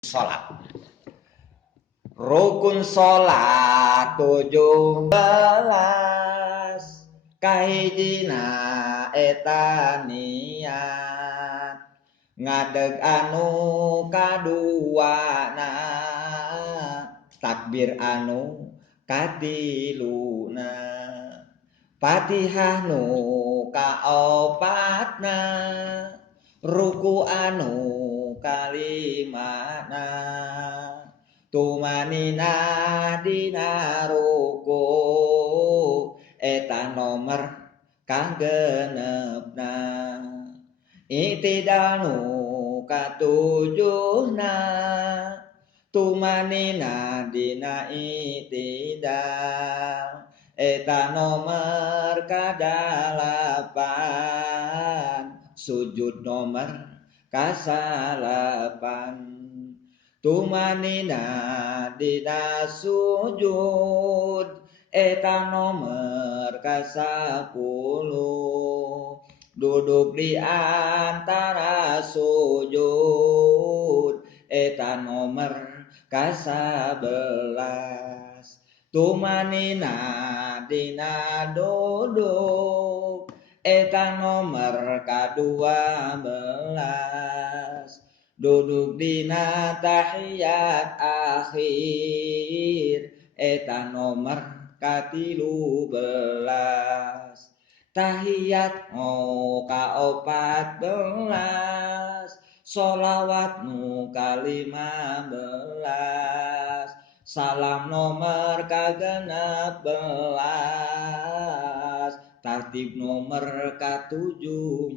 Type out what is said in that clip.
Salat. Rukun salat 17 kahijina eta niat ngadeg anu kaduana takbir anu katiluna Fatihah nu kaopatna ruku anu kalimana tumanina dina ruku eta nomer kagenepna itidal nu katujuhna tumanina dina itidal eta nomer kadalapan sujud nomer kasalapan tumanina dina sujud eta nomer kasapuluh duduk di antara sujud eta nomer kasabelas tumanina dina duduk eta nomer ka-12 duduk dina tahiyat akhir eta nomer ka-13 tahiyat ka-14 sholawat nu ka-15 salam nomer ka-16 tartib nomer ka-17